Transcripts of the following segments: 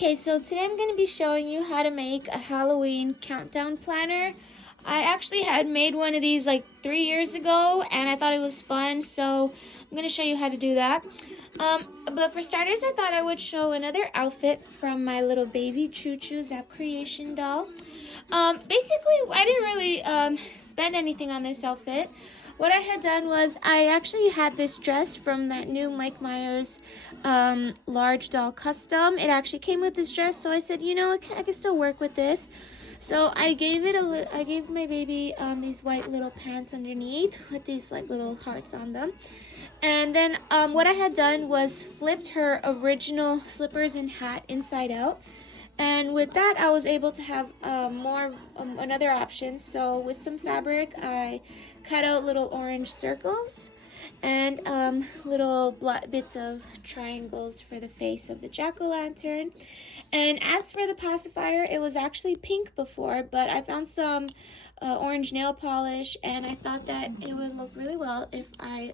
Okay, so today I'm going to be showing you how to make a Halloween countdown planner. I actually had made one of these like 3 years ago and I thought it was fun, so I'm going to show you how to do that. But for starters, I thought I would show another outfit from my little baby 𝖘𝖕𝖔𝖔𝖫𝑇𝪍𝑇𝪍𝑔𝑑𝑒𝑚 creation doll. Basically, I didn't really spend anything on this outfit. What I had done was I actually had this dress from that new Mike Myers large doll custom. It actually came with this dress, so I said, you know, I can still work with this. So I gave my baby these white little pants underneath with these like little hearts on them. And then what I had done was flipped her original slippers and hat inside out. And with that, I was able to have another option. So with some fabric, I cut out little orange circles and little bits of triangles for the face of the jack-o'-lantern. And as for the pacifier, it was actually pink before, but I found some orange nail polish, and I thought that it would look really well if I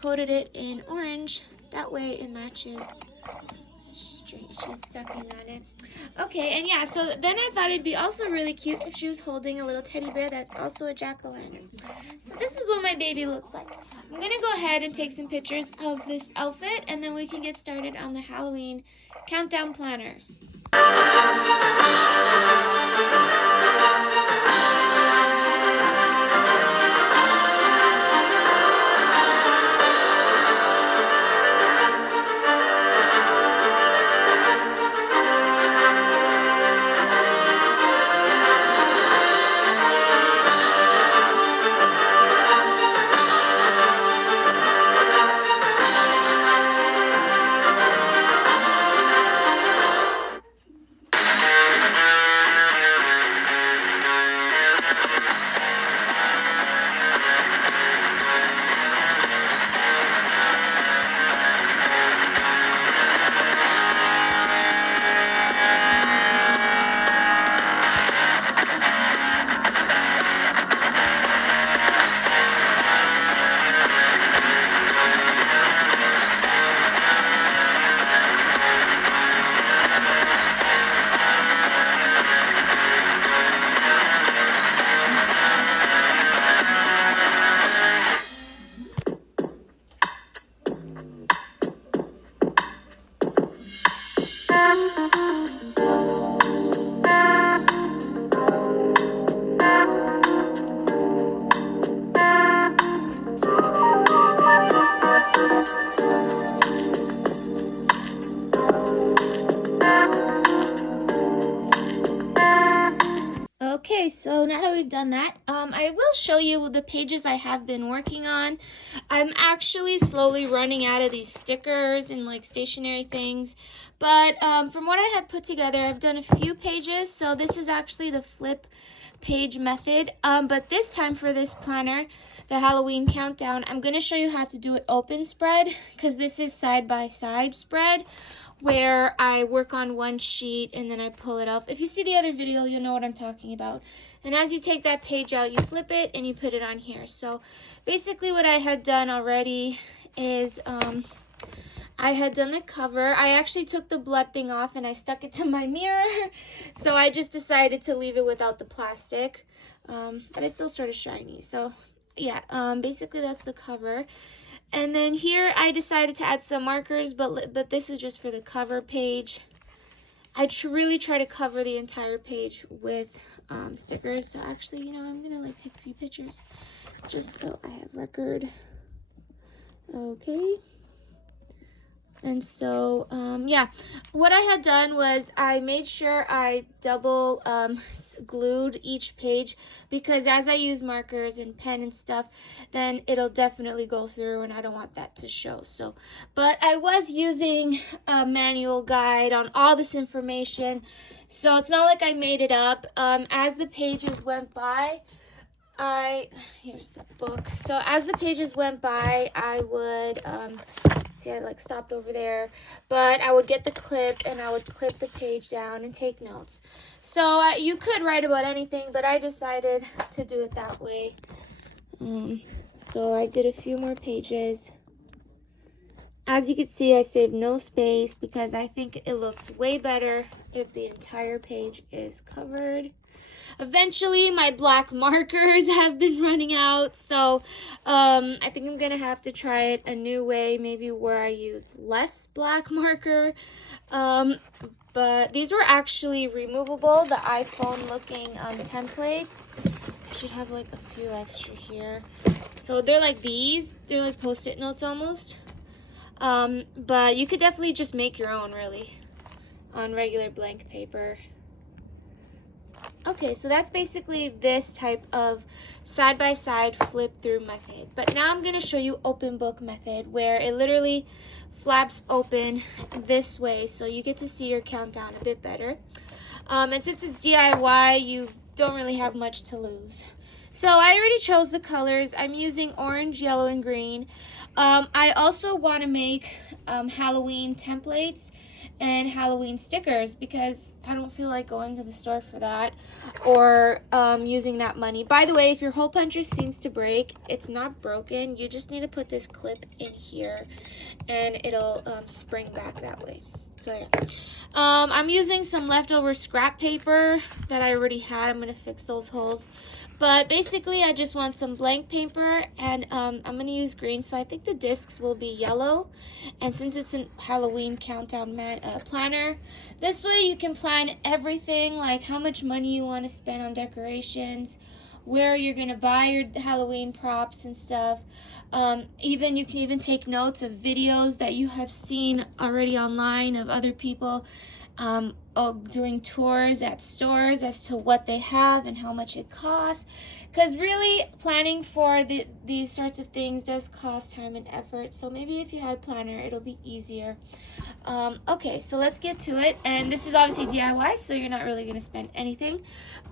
coated it in orange. That way it matches. She's sucking on it. Okay, and yeah, so then I thought it'd be also really cute if she was holding a little teddy bear that's also a jack-o'-lantern. So this is what my baby looks like. I'm gonna go ahead and take some pictures of this outfit, and then we can get started on the Halloween countdown planner. Okay, so now that we've done that, I will show you the pages I have been working on. I'm actually slowly running out of these stickers and like stationery things, but from what I had put together, I've done a few pages. So this is actually the flip page method, but this time for this planner, the Halloween countdown, I'm going to show you how to do it open spread, because this is side-by-side spread, where I work on one sheet and then I pull it off. If you see the other video, you'll know what I'm talking about. And as you take that page out, you flip it and you put it on here. So basically what I had done already is I had done the cover. I actually took the blood thing off and I stuck it to my mirror. So I just decided to leave it without the plastic. But it's still sort of shiny. So yeah, basically that's the cover. And then here I decided to add some markers, but this is just for the cover page. I really try to cover the entire page with stickers. So actually, you know, I'm going to like take a few pictures just so I have record. Okay. And so, yeah, what I had done was I made sure I double glued each page, because as I use markers and pen and stuff, then it'll definitely go through and I don't want that to show. So, but I was using a manual guide on all this information, so it's not like I made it up. As the pages went by, here's the book. So as the pages went by, I would, see I like stopped over there, but I would get the clip and I would clip the page down and take notes. So you could write about anything, but I decided to do it that way. So I did a few more pages. As you can see, I saved no space because I think it looks way better if the entire page is covered. Eventually, my black markers have been running out, so I think I'm gonna have to try it a new way, maybe where I use less black marker. But these were actually removable, the iPhone looking templates. I should have like a few extra here. So they're like these, they're like post-it notes almost. But you could definitely just make your own, really, on regular blank paper. Okay, so that's basically this type of side-by-side flip-through method. But now I'm going to show you open book method, where it literally flaps open this way, so you get to see your countdown a bit better. And since it's DIY, you don't really have much to lose. So I already chose the colors. I'm using orange, yellow, and green. I also want to make Halloween templates and Halloween stickers because I don't feel like going to the store for that or using that money. By the way, if your hole puncher seems to break, it's not broken. You just need to put this clip in here and it'll spring back that way. So yeah, I'm using some leftover scrap paper that I already had. I'm going to fix those holes. But basically, I just want some blank paper, and I'm going to use green, so I think the discs will be yellow. And since it's a Halloween countdown planner, this way you can plan everything, like how much money you want to spend on decorations, where you're going to buy your Halloween props and stuff. You can even take notes of videos that you have seen already online of other people doing tours at stores as to what they have and how much it costs, because really planning for these sorts of things does cost time and effort. So maybe if you had a planner, it'll be easier. Okay, so let's get to it. And this is obviously DIY, so you're not really going to spend anything.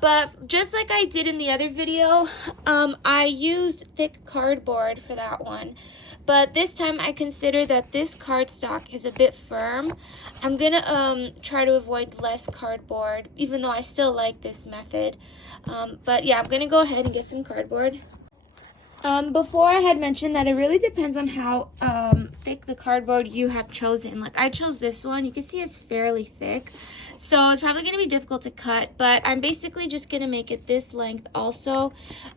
But just like I did in the other video, I used thick cardboard for that one. But this time I consider that this cardstock is a bit firm. I'm going to try to avoid less cardboard, even though I still like this method. But yeah, I'm going to go ahead and get some cardboard. Before I had mentioned that it really depends on how thick the cardboard you have chosen. Like I chose this one. You can see it's fairly thick. So it's probably going to be difficult to cut, but I'm basically just going to make it this length also.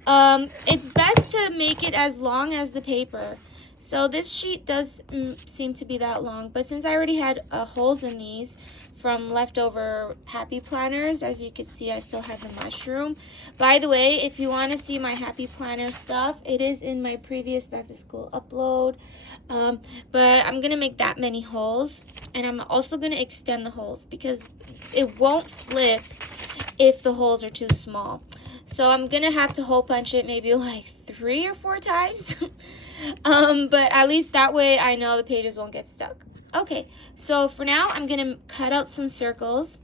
It's best to make it as long as the paper. So this sheet does seem to be that long, but since I already had holes in these from leftover happy planners, as you can see, I still have the mushroom. By the way, if you want to see my happy planner stuff, it is in my previous back to school upload. But I'm going to make that many holes, and I'm also going to extend the holes because it won't flip if the holes are too small. So I'm going to have to hole punch it maybe like 3 or 4 times. But at least that way I know the pages won't get stuck. Okay, so for now I'm going to cut out some circles,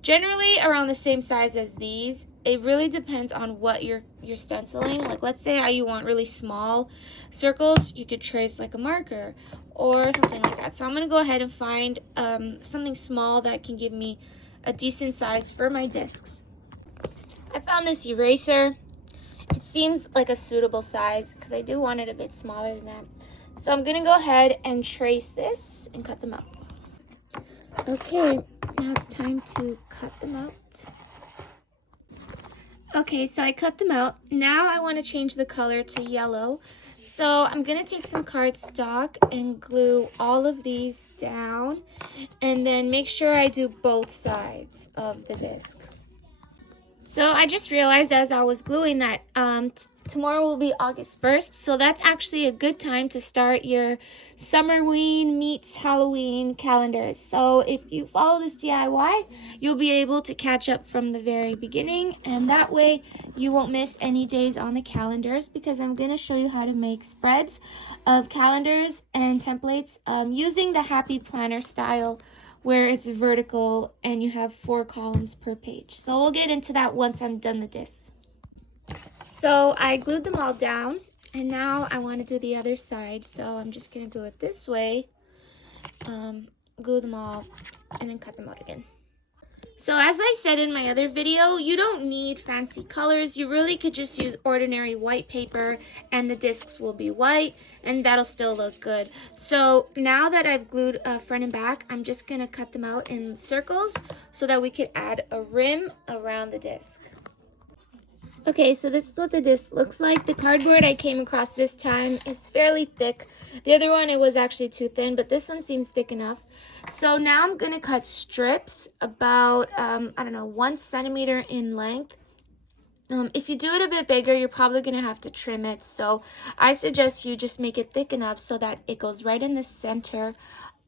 generally around the same size as these. It really depends on what you're stenciling. Like let's say you want really small circles, you could trace like a marker or something like that. So I'm going to go ahead and find something small that can give me a decent size for my discs. I found this eraser. It seems like a suitable size because I do want it a bit smaller than that. So I'm going to go ahead and trace this and cut them out. Okay, now it's time to cut them out. Okay, so I cut them out. Now I want to change the color to yellow. So I'm going to take some cardstock and glue all of these down. And then make sure I do both sides of the disc. So I just realized as I was gluing that tomorrow will be August 1st. So that's actually a good time to start your Summer-Ween meets Halloween calendars. So if you follow this DIY, you'll be able to catch up from the very beginning. And that way you won't miss any days on the calendars, because I'm going to show you how to make spreads of calendars and templates using the Happy Planner style, where it's vertical and you have 4 columns per page. So we'll get into that once I'm done the discs. So I glued them all down, and now I want to do the other side. So I'm just going to glue it this way, glue them all, and then cut them out again. So as I said in my other video, you don't need fancy colors. You really could just use ordinary white paper and the discs will be white and that'll still look good. So now that I've glued front and back, I'm just gonna cut them out in circles so that we could add a rim around the disc. Okay, so this is what the disc looks like. The cardboard I came across this time is fairly thick. The other one, it was actually too thin, but this one seems thick enough. So now I'm gonna cut strips about, I don't know, 1 centimeter in length. If you do it a bit bigger, you're probably gonna have to trim it. So I suggest you just make it thick enough so that it goes right in the center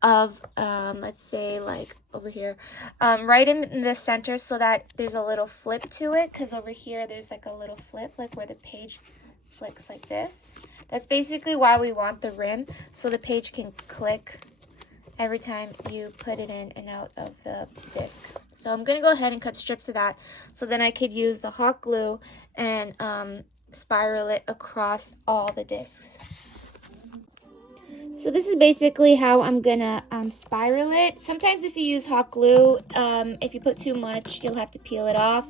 of, let's say like over here, right in the center so that there's a little flip to it, because over here there's like a little flip, like where the page flicks like this. That's basically why we want the rim, so the page can click every time you put it in and out of the disc. So I'm gonna go ahead and cut strips of that so then I could use the hot glue and spiral it across all the discs. So this is basically how I'm gonna spiral it. Sometimes if you use hot glue, if you put too much, you'll have to peel it off.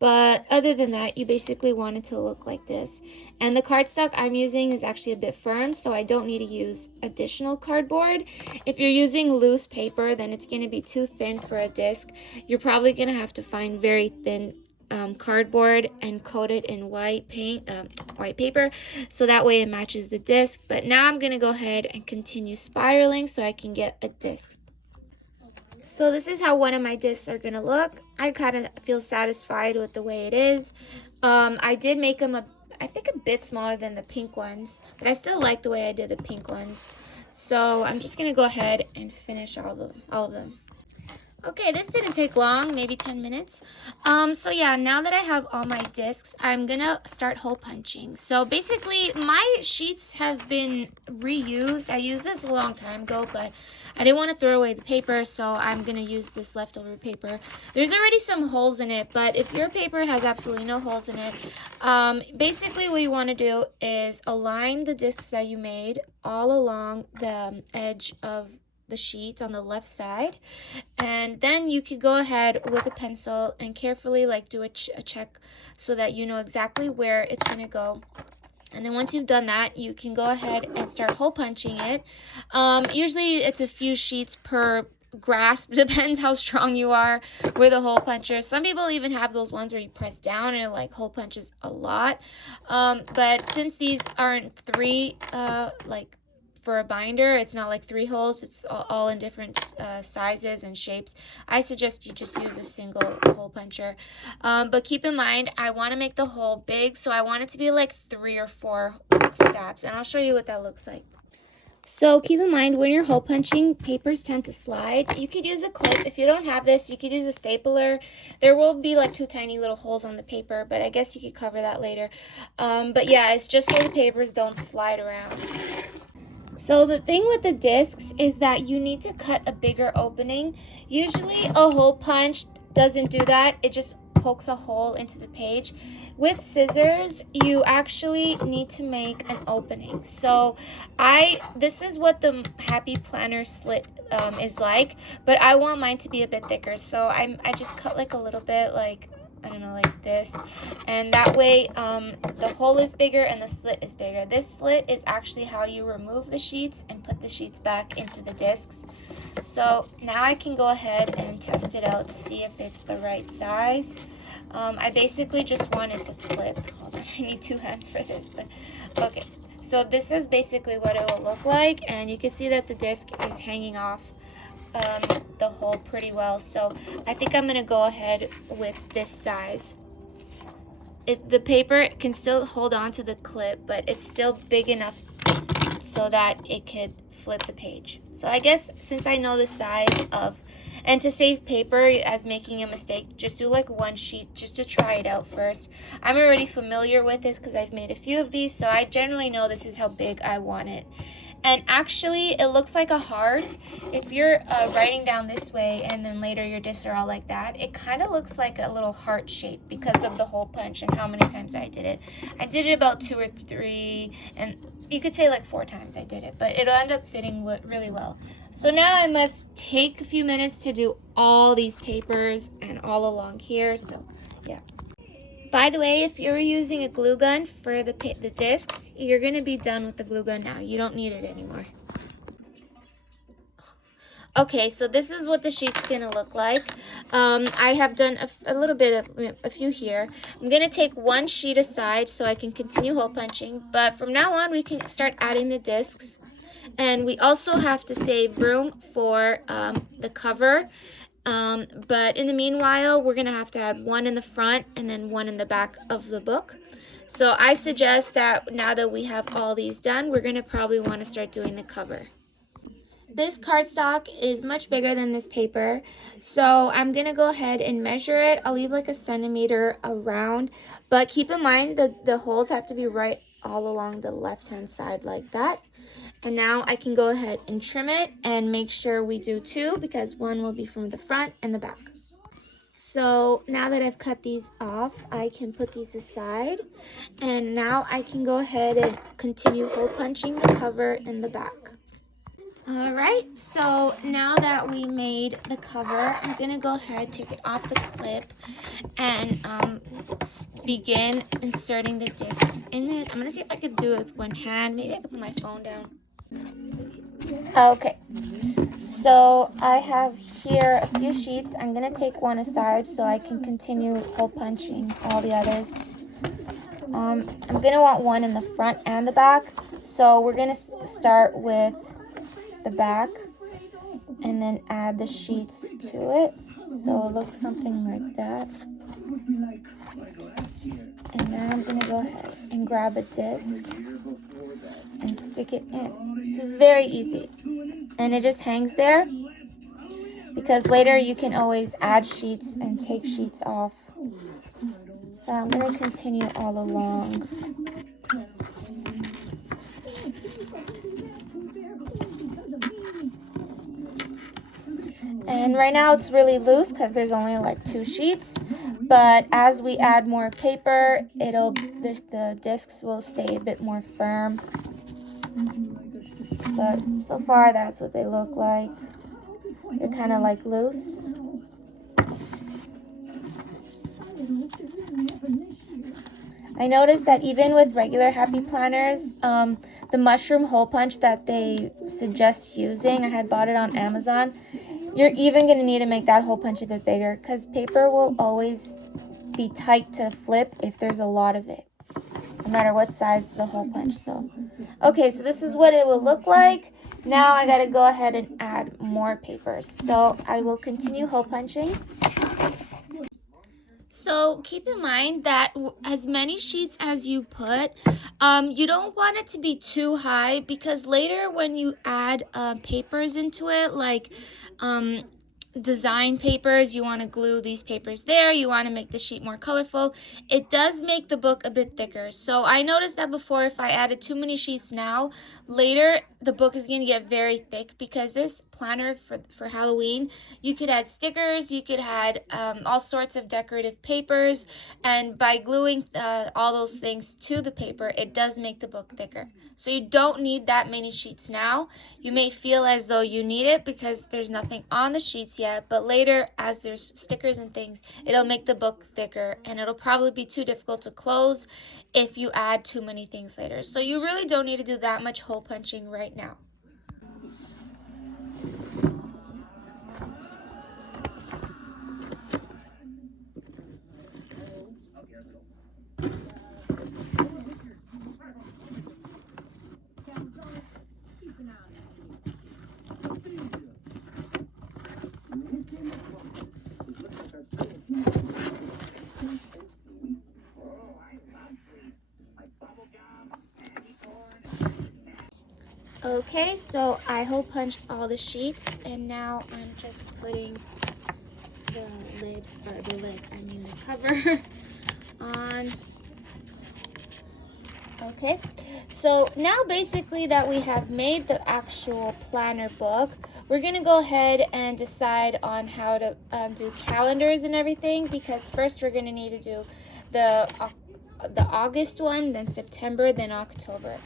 But other than that, you basically want it to look like this. And the cardstock I'm using is actually a bit firm, so I don't need to use additional cardboard. If you're using loose paper, then it's gonna be too thin for a disc. You're probably gonna have to find very thin cardboard and coat it in white paper, so that way it matches the disc. But now I'm gonna go ahead and continue spiraling so I can get a disc. So this is how one of my discs are gonna look. I kind of feel satisfied with the way it is. I did make them I think a bit smaller than the pink ones, but I still like the way I did the pink ones. So I'm just gonna go ahead and finish all of them. Okay, this didn't take long, maybe 10 minutes. So yeah, now that I have all my discs, I'm gonna start hole punching. So basically, my sheets have been reused. I used this a long time ago, but I didn't want to throw away the paper, so I'm gonna use this leftover paper. There's already some holes in it, but if your paper has absolutely no holes in it, basically what you want to do is align the discs that you made all along the edge of the sheet on the left side, and then you could go ahead with a pencil and carefully like do a check so that you know exactly where it's going to go. And then once you've done that, you can go ahead and start hole punching it. Usually it's a few sheets per grasp, depends how strong you are with a hole puncher. Some people even have those ones where you press down and it like hole punches a lot, but since these aren't three like for a binder, it's not like 3 holes, it's all in different sizes and shapes. I suggest you just use a single hole puncher. But keep in mind, I want to make the hole big, so I want it to be like 3 or 4 stabs, and I'll show you what that looks like. So keep in mind, when you're hole punching, papers tend to slide. You could use a clip. If you don't have this, you could use a stapler. There will be like 2 tiny little holes on the paper, but I guess you could cover that later. But yeah, it's just so the papers don't slide around. So the thing with the discs is that you need to cut a bigger opening. Usually a hole punch doesn't do that. It just pokes a hole into the page. With scissors, you actually need to make an opening. So this is what the Happy Planner slit is like, but I want mine to be a bit thicker. So I just cut like a little bit, like, I don't know, like this, and that way the hole is bigger and the slit is bigger. This slit is actually how you remove the sheets and put the sheets back into the discs. So now I can go ahead and test it out to see if it's the right size. I basically just want it to clip. Hold on, I need 2 hands for this, but okay. So this is basically what it will look like, and you can see that the disc is hanging off the hole pretty well. So I think I'm gonna go ahead with this size. The paper can still hold on to the clip, but it's still big enough so that it could flip the page. So I guess since I know the size of, and to save paper as making a mistake, just do like 1 sheet just to try it out first. I'm already familiar with this because I've made a few of these, so I generally know this is how big I want it. And actually, it looks like a heart. If you're writing down this way and then later your discs are all like that, it kind of looks like a little heart shape because of the hole punch and how many times I did it. I did it about 2 or 3, and you could say like 4 times I did it, but it'll end up fitting really well. So now I must take a few minutes to do all these papers and all along here, so yeah. By the way, if you're using a glue gun for the discs, you're going to be done with the glue gun now. You don't need it anymore. Okay, so this is what the sheet's going to look like. I have done a little bit of a few here. I'm going to take one sheet aside so I can continue hole punching. But from now on, we can start adding the discs. And we also have to save room for the cover. But in the meanwhile, we're going to have to add one in the front and then one in the back of the book. So I suggest that now that we have all these done, we're going to probably want to start doing the cover. This cardstock is much bigger than this paper, so I'm going to go ahead and measure it. I'll leave like a centimeter around, but keep in mind the holes have to be right all along the left-hand side like that. And now I can go ahead and trim it and make sure we do 2 because one will be from the front and the back. So now that I've cut these off, I can put these aside. And now I can go ahead and continue hole punching the cover and the back. Alright, so now that we made the cover, I'm going to go ahead, take it off the clip, and begin inserting the discs in it. I'm going to see if I could do it with one hand. Maybe I could put my phone down. Okay, so I have here a few sheets. I'm going to take one aside so I can continue hole punching all the others. I'm going to want one in the front and the back, so we're going to start with the back and then add the sheets to it, so it looks something like that. And now I'm going to go ahead and grab a disc and stick it in. It's very easy, and it just hangs there because later you can always add sheets and take sheets off. So I'm going to continue all along. And right now it's really loose because there's only like 2 sheets, but as we add more paper, the discs will stay a bit more firm. But so far that's what they look like. They're kind of like loose. I noticed that even with regular happy planners, the mushroom hole punch that they suggest using, I had bought it on Amazon. You're even going to need to make that hole punch a bit bigger because paper will always be tight to flip if there's a lot of it, no matter what size the hole punch. So, okay, so this is what it will look like. Now I got to go ahead and add more papers. So I will continue hole punching. So keep in mind that as many sheets as you put, you don't want it to be too high because later when you add papers into it, like design papers, you want to glue these papers there, you want to make the sheet more colorful, it does make the book a bit thicker. So I noticed that before, if I added too many sheets now, later the book is going to get very thick because this planner for Halloween, you could add stickers, you could add all sorts of decorative papers, and by gluing all those things to the paper, it does make the book thicker. So you don't need that many sheets now. You may feel as though you need it because there's nothing on the sheets yet, but later as there's stickers and things, it'll make the book thicker, and it'll probably be too difficult to close if you add too many things later. So you really don't need to do that much hole punching right now. Okay, so I hole punched all the sheets, and now I'm just putting the cover on. Okay, so now basically that we have made the actual planner book, we're gonna go ahead and decide on how to do calendars and everything, because first we're gonna need to do the August one, then September, then October.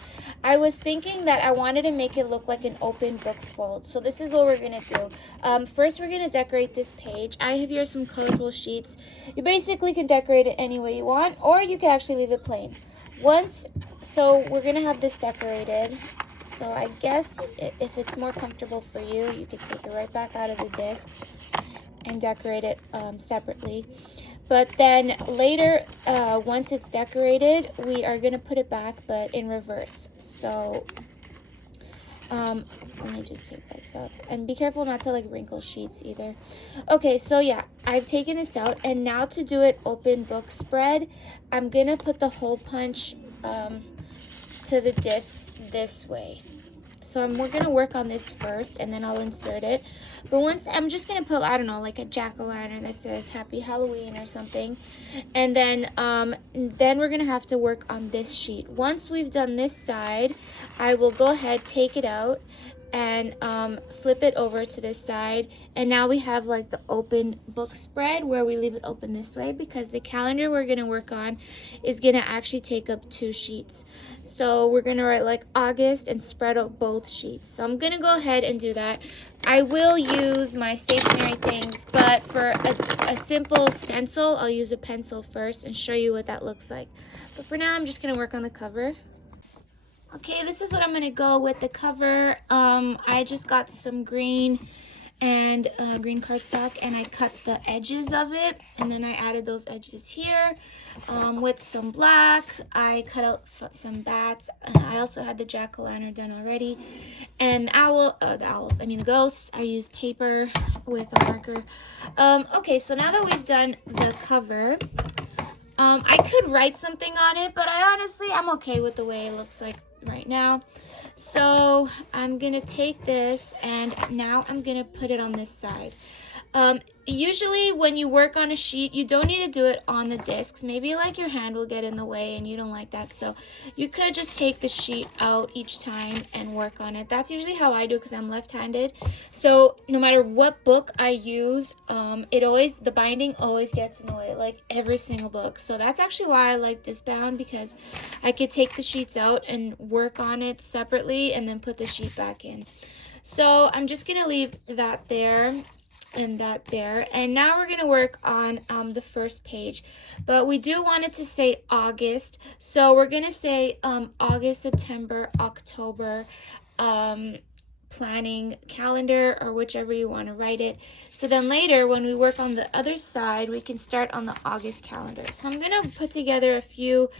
I was thinking that I wanted to make it look like an open book fold, so this is what we're gonna do. First we're gonna decorate this page. I have here some colorful sheets. You basically can decorate it any way you want, or you can actually leave it plain. So we're gonna have this decorated. So I guess if it's more comfortable for you, you could take it right back out of the discs and decorate it separately. But then later, once it's decorated, we are gonna put it back, but in reverse. So let me just take this out, and be careful not to like wrinkle sheets either. Okay, so yeah, I've taken this out, and now to do it open book spread, I'm gonna put the hole punch to the discs this way. So we're gonna work on this first, and then I'll insert it. But once I'm just gonna put, I don't know, like a jack-o'-lantern that says Happy Halloween or something, and then we're gonna have to work on this sheet. Once we've done this side, I will go ahead, take it out, and flip it over to this side, and now we have like the open book spread where we leave it open this way, because the calendar we're gonna work on is gonna actually take up 2 sheets. So we're gonna write like August and spread out both sheets. So I'm gonna go ahead and do that. I will use my stationery things, but for a simple stencil, I'll use a pencil first and show you what that looks like. But for now, I'm just gonna work on the cover. Okay, this is what I'm gonna go with the cover. I just got some green and green cardstock, and I cut the edges of it, and then I added those edges here with some black. I cut out some bats. I also had the jack-o'-lantern done already, and the ghosts. I used paper with a marker. Okay, so now that we've done the cover, I could write something on it, but I'm okay with the way it looks like right now. So I'm gonna take this, and now I'm gonna put it on this side. Usually when you work on a sheet, you don't need to do it on the discs. Maybe like your hand will get in the way and you don't like that, so you could just take the sheet out each time and work on it. That's usually how I do, because I'm left-handed. So no matter what book I use, the binding always gets in the way, like every single book. So that's actually why I like this bound, because I could take the sheets out and work on it separately and then put the sheet back in. So I'm just gonna leave that there and that there, and now we're gonna work on the first page, but we do want it to say August, so we're gonna say August, September, October, planning calendar, or whichever you want to write it. So then later when we work on the other side, we can start on the August calendar. So I'm gonna put together a few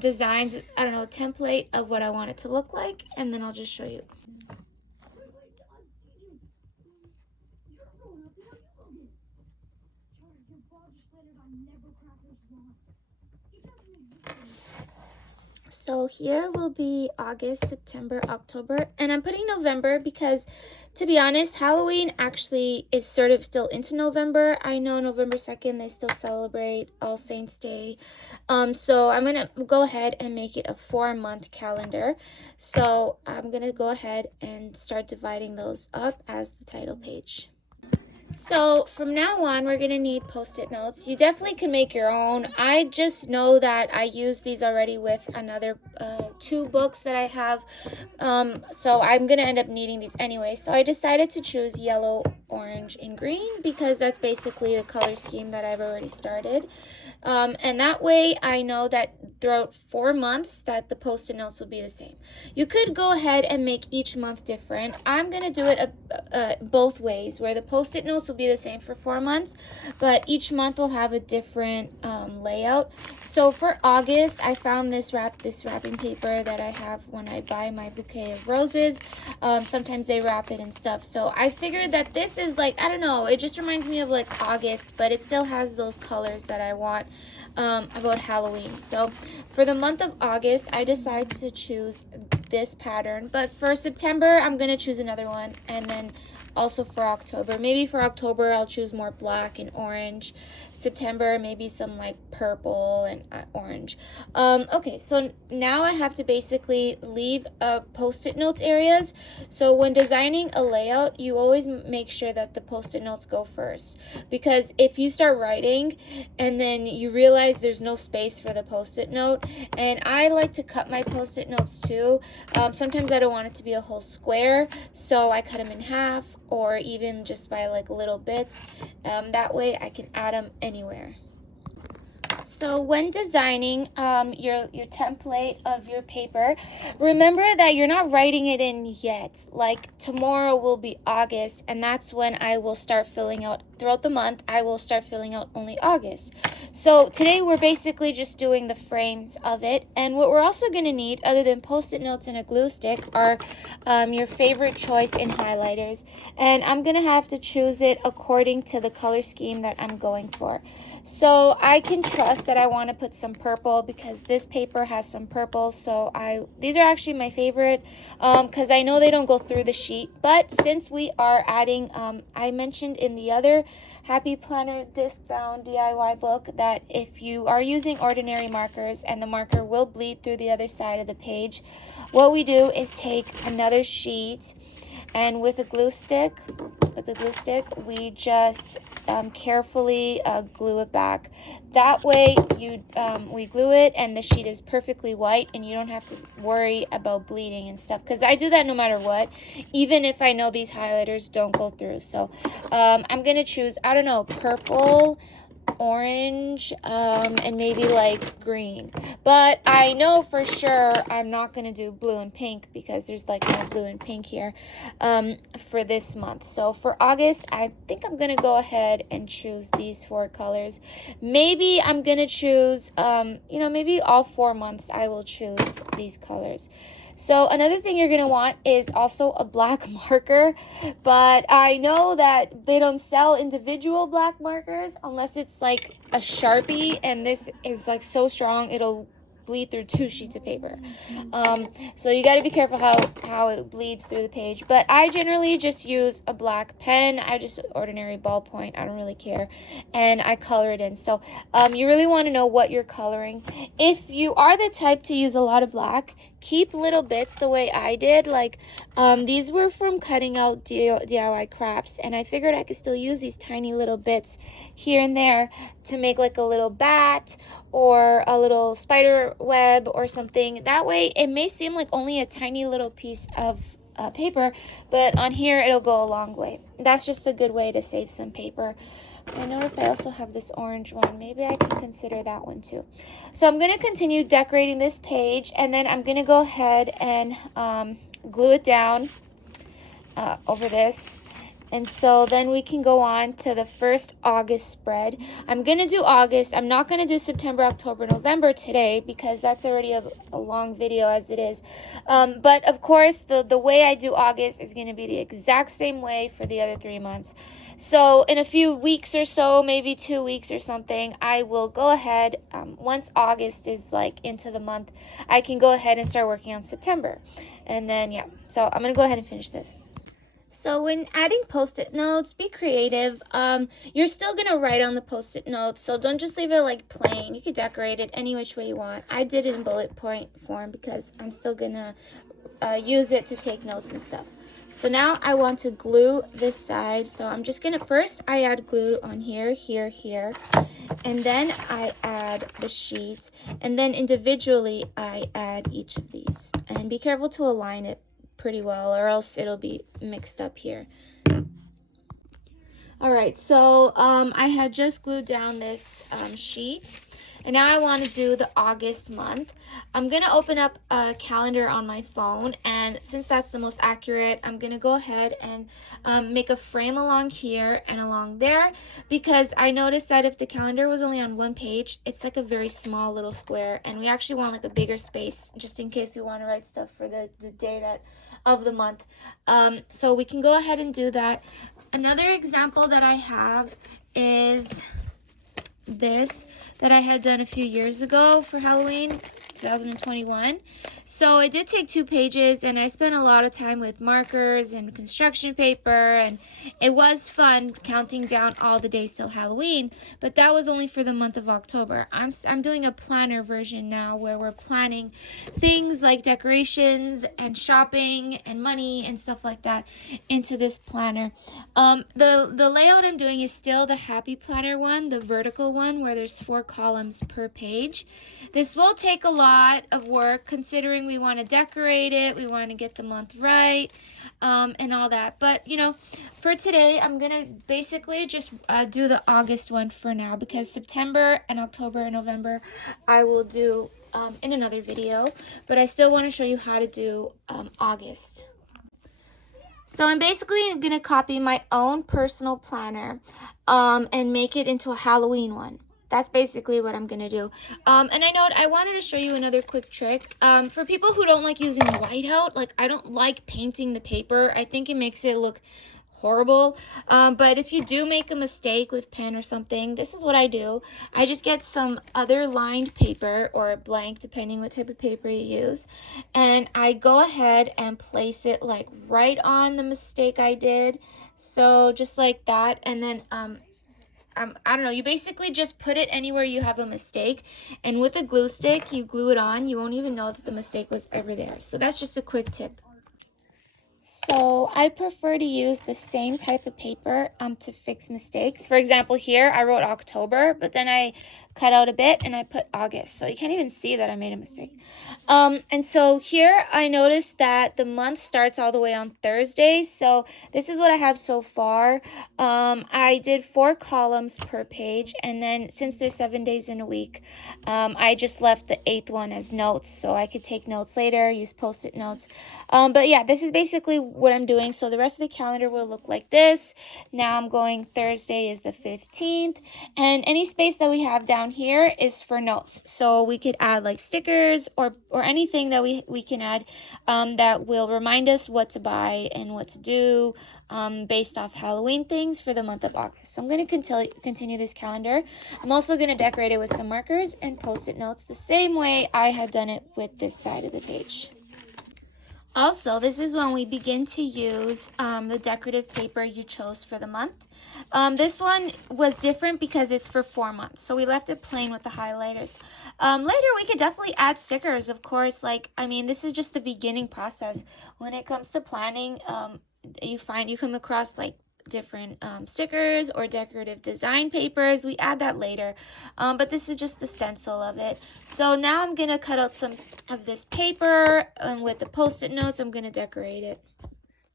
designs, I don't know, template of what I want it to look like, and then I'll just show you. So here will be August, September, October, and I'm putting November because, to be honest, Halloween actually is sort of still into November. I know November 2nd, they still celebrate All Saints Day. So I'm going to go ahead and make it a 4-month calendar. So I'm going to go ahead and start dividing those up as the title page. So from now on, we're going to need Post-it notes. You definitely can make your own. I just know that I used these already with another 2 books that I have. So I'm going to end up needing these anyway. So I decided to choose yellow, orange, and green because that's basically a color scheme that I've already started. And that way I know that throughout 4 months that the Post-it notes will be the same. You could go ahead and make each month different. I'm going to do it both ways, where the Post-it notes will be the same for 4 months, but each month will have a different layout. So for August, I found this wrapping paper that I have when I buy my bouquet of roses. Sometimes they wrap it and stuff. So I figured that this is like, I don't know, it just reminds me of like August, but it still has those colors that I want about Halloween. So for the month of August, I decided to choose this pattern, but for September, I'm going to choose another one, and then also for October. Maybe for October, I'll choose more black and orange. September, maybe some like purple and orange. Okay, so now I have to basically leave post-it notes areas. So when designing a layout, you always make sure that the post-it notes go first, because if you start writing and then you realize there's no space for the post-it note, and I like to cut my post-it notes too. Sometimes I don't want it to be a whole square, so I cut them in half, or even just by like little bits. That way I can add them anywhere. So when designing your template of your paper, remember that you're not writing it in yet. Like tomorrow will be August, and that's when I will start filling out. Throughout the month, I will start filling out only August. So today we're basically just doing the frames of it. And what we're also going to need, other than post-it notes and a glue stick, are your favorite choice in highlighters. And I'm going to have to choose it according to the color scheme that I'm going for. So I can trust that I want to put some purple because this paper has some purple. So these are actually my favorite because I know they don't go through the sheet. But since we are adding, I mentioned in the other Happy Planner disc bound DIY book that if you are using ordinary markers and the marker will bleed through the other side of the page, what we do is take another sheet, and with a glue stick, we just carefully glue it back. That way we glue it and the sheet is perfectly white and you don't have to worry about bleeding and stuff, because I do that no matter what, even if I know these highlighters don't go through. So I'm gonna choose, I don't know, purple, orange, and maybe like green, but I know for sure I'm not gonna do blue and pink because there's like no blue and pink here for this month. So for August, I think I'm gonna go ahead and choose these 4 colors. Maybe I'm gonna choose maybe all 4 months I will choose these colors. So another thing you're going to want is also a black marker, but I know that they don't sell individual black markers unless it's like a Sharpie, and this is like so strong it'll bleed through 2 sheets of paper. So you got to be careful how it bleeds through the page. But I generally just use a black pen. I just ordinary ballpoint. I don't really care, and I color it in. So you really want to know what you're coloring. If you are the type to use a lot of black, keep little bits the way I did. Like these were from cutting out DIY crafts, and I figured I could still use these tiny little bits here and there to make like a little bat or a little spider web or something. That way it may seem like only a tiny little piece of paper, but on here it'll go a long way. That's just a good way to save some paper. I notice I also have this orange one. Maybe I can consider that one too. So I'm going to continue decorating this page, and then I'm going to go ahead and glue it down over this. And so then we can go on to the first August spread. I'm going to do August. I'm not going to do September, October, November today because that's already a long video as it is. But of course, the way I do August is going to be the exact same way for the other 3 months. So in a few weeks or so, maybe 2 weeks or something, I will go ahead, once August is like into the month, I can go ahead and start working on September. And then, yeah, so I'm going to go ahead and finish this. So when adding post-it notes, be creative. You're still going to write on the post-it notes, so don't just leave it like plain. You can decorate it any which way you want. I did it in bullet point form because I'm still going to use it to take notes and stuff. So now I want to glue this side. So I'm just going to, first I add glue on here, here, here. And then I add the sheets. And then individually I add each of these. And be careful to align it pretty well, or else it'll be mixed up here. Alright, so I had just glued down this sheet, and now I want to do the August month. I'm going to open up a calendar on my phone, and since that's the most accurate, I'm going to go ahead and make a frame along here and along there, because I noticed that if the calendar was only on one page, it's like a very small little square, and we actually want like a bigger space just in case we want to write stuff for the day of the month. So we can go ahead and do that. Another example that I have is this that I had done a few years ago for Halloween. 2021. So it did take 2 pages, and I spent a lot of time with markers and construction paper, and it was fun counting down all the days till Halloween, but that was only for the month of October. I'm doing a planner version now where we're planning things like decorations and shopping and money and stuff like that into this planner. The layout I'm doing is still the Happy Planner one, the vertical one where there's 4 columns per page. This will take a lot of work considering we want to decorate it, we want to get the month right, and all that. But you know, for today I'm gonna basically just do the August one for now, because September and October and November I will do in another video, but I still want to show you how to do August. So I'm basically going to copy my own personal planner and make it into a Halloween one. That's basically what I'm going to do. And I wanted to show you another quick trick. For people who don't like using whiteout, like I don't like painting the paper. I think it makes it look horrible. But if you do make a mistake with pen or something, this is what I do. I just get some other lined paper or blank, depending what type of paper you use, and I go ahead and place it like right on the mistake I did. So just like that, and then I don't know, you basically just put it anywhere you have a mistake, and with a glue stick you glue it on. You won't even know that the mistake was ever there. So that's just a quick tip. So I prefer to use the same type of paper to fix mistakes. For example, here I wrote October, but then I cut out a bit and I put August. So you can't even see that I made a mistake. And so here I noticed that the month starts all the way on Thursdays. So this is what I have so far. I did 4 columns per page, and then since there's 7 days in a week, I just left the 8th one as notes, so I could take notes later, use post-it notes. But yeah, this is basically what I'm doing. So the rest of the calendar will look like this. Now I'm going Thursday is the 15th, and any space that we have down here is for notes. So we could add like stickers or anything that we can add that will remind us what to buy and what to do based off Halloween things for the month of August. So I'm going to continue this calendar. I'm also going to decorate it with some markers and post-it notes the same way I had done it with this side of the page. Also, this is when we begin to use the decorative paper you chose for the month. This one was different because it's for 4 months, so we left it plain with the highlighters. Later, we could definitely add stickers, of course. This is just the beginning process. When it comes to planning, you come across like different stickers or decorative design papers. We add that later, but this is just the stencil of it. So now I'm gonna cut out some of this paper, and with the post-it notes I'm gonna decorate it.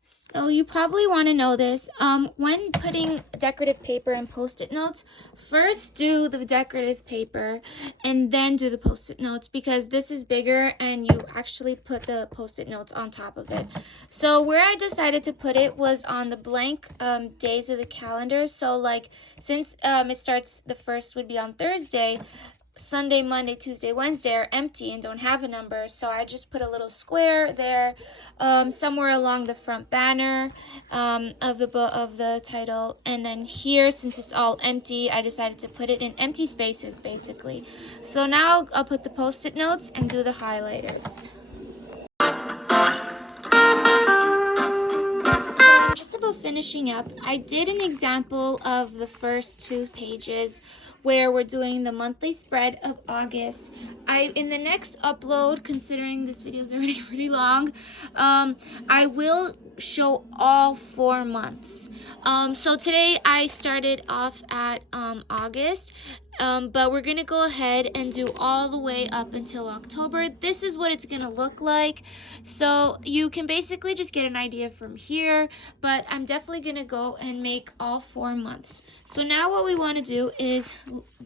So you probably want to know this. When putting decorative paper and post-it notes, first do the decorative paper and then do the post-it notes, because this is bigger and you actually put the post-it notes on top of it. So where I decided to put it was on the blank days of the calendar. So like since it starts, the first would be on Thursday, Sunday, Monday, Tuesday, Wednesday are empty and don't have a number, so I just put a little square there somewhere along the front banner of the title, and then here, since it's all empty, I decided to put it in empty spaces basically. So now I'll put the post-it notes and do the highlighters. I'm just about finishing up. I did an example of the first 2 pages where we're doing the monthly spread of August. In the next upload, considering this video is already pretty long, I will show all 4 months. So today I started off at August, but we're gonna go ahead and do all the way up until October. This is what it's gonna look like. So you can basically just get an idea from here, but I'm definitely gonna go and make all 4 months. So now what we want to do is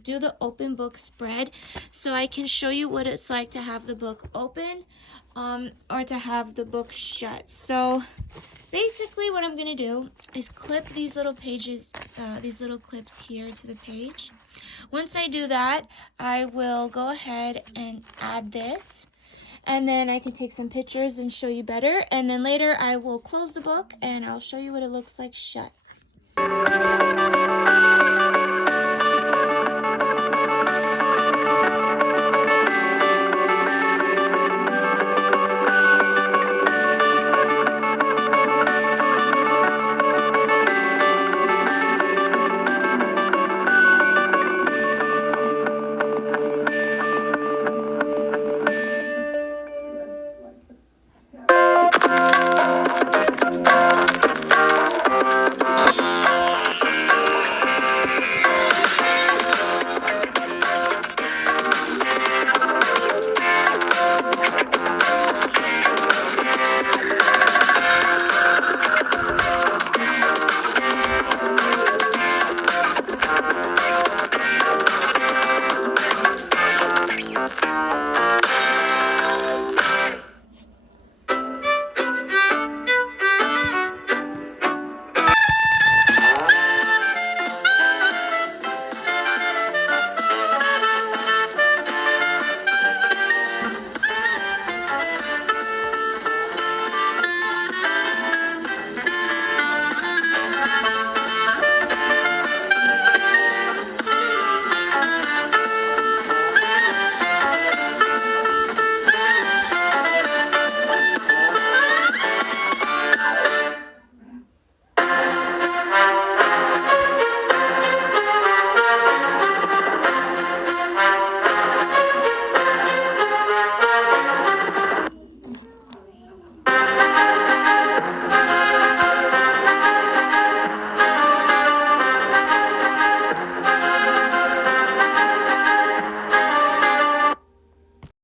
do the open book spread, so I can show you what it's like to have the book open or to have the book shut. So basically what I'm gonna do is clip these little pages, these little clips here to the page. Once I do that, I will go ahead and add this, and then I can take some pictures and show you better, and then later I will close the book and I'll show you what it looks like shut.